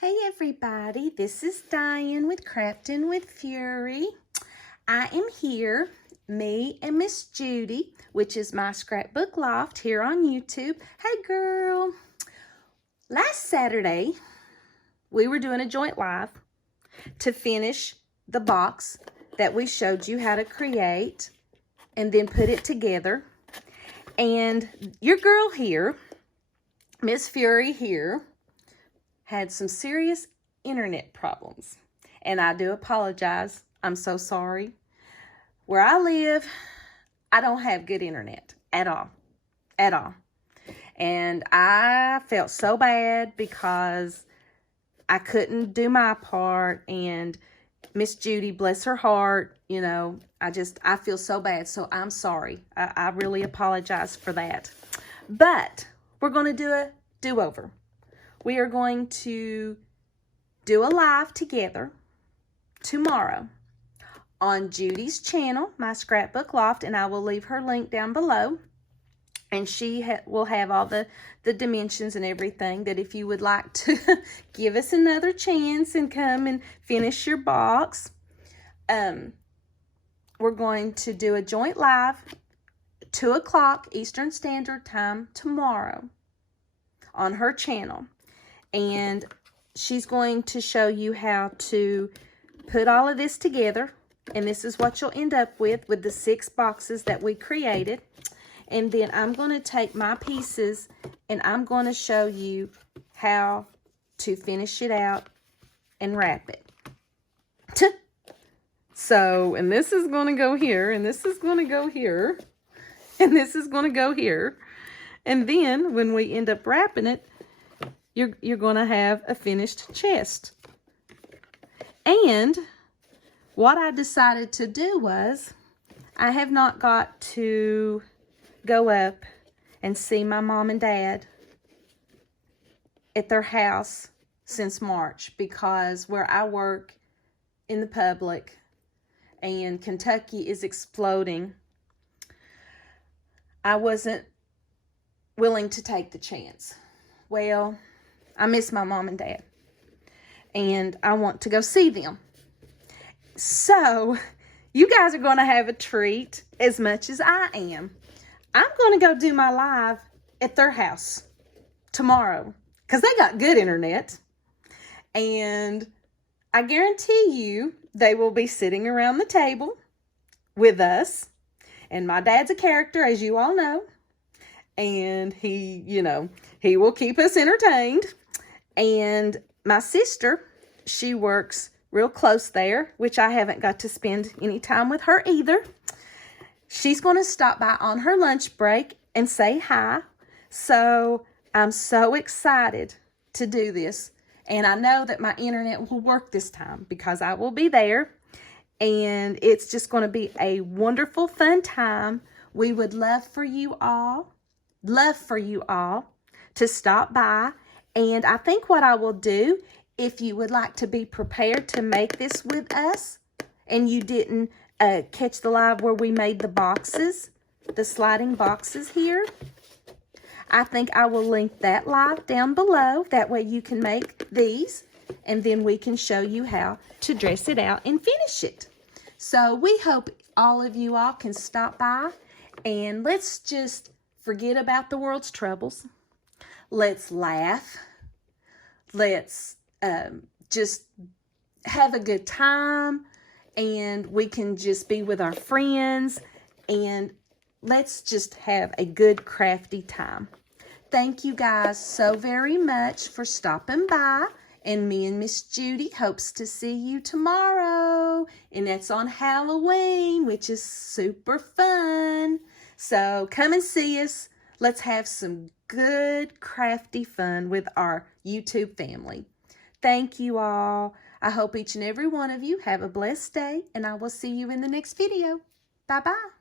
Hey everybody, this is Diane with Crafting with Fury. I am here, me and Miss Judy, which is my Scrapbook Loft here on YouTube. Hey girl! Last Saturday, we were doing a joint live to finish the box that we showed you how to create and then put it together. And your girl here, Miss Fury here, had some serious internet problems. And I do apologize. I'm so sorry. Where I live, I don't have good internet at all. At all. And I felt so bad because I couldn't do my part. And Miss Judy, bless her heart, you know, I feel so bad. So I'm sorry. I really apologize for that. But we're going to do a do-over. We are going to do a live together tomorrow on Judy's channel, my Scrapbook Loft, and I will leave her link down below. And she will have all the dimensions and everything that if you would like to give us another chance and come and finish your box. We're going to do a joint live 2 o'clock Eastern Standard Time tomorrow on her channel. And she's going to show you how to put all of this together. And this is what you'll end up with the 6 boxes that we created. And then I'm going to take my pieces and I'm going to show you how to finish it out and wrap it. So, and this is going to go here, and this is going to go here, and this is going to go here. And then when we end up wrapping it, you're going to have a finished chest. And what I decided to do was, I have not got to go up and see my mom and dad at their house since March, because where I work in the public and Kentucky is exploding, I wasn't willing to take the chance. Well, I miss my mom and dad, and I want to go see them. So, you guys are going to have a treat as much as I am. I'm going to go do my live at their house tomorrow because they got good internet. And I guarantee you they will be sitting around the table with us. And my dad's a character, as you all know. And he, you know, he will keep us entertained. And my sister, she works real close there, which I haven't got to spend any time with her either. She's going to stop by on her lunch break and say hi. So I'm so excited to do this. And I know that my internet will work this time because I will be there. And it's just going to be a wonderful, fun time. We would love for you all to stop by. And I think what I will do, if you would like to be prepared to make this with us, and you didn't catch the live where we made the boxes, the sliding boxes here, I think I will link that live down below. That way you can make these, and then we can show you how to dress it out and finish it. So we hope all of you all can stop by, and let's just forget about the world's troubles. Let's laugh. Let's just have a good time, and we can just be with our friends, and let's just have a good crafty time. Thank you guys so very much for stopping by, and me and Miss Judy hopes to see you tomorrow, and that's on Halloween, which is super fun. So come and see us. Let's have some good crafty fun with our YouTube family. Thank you all. I hope each and every one of you have a blessed day, and I will see you in the next video. Bye-bye.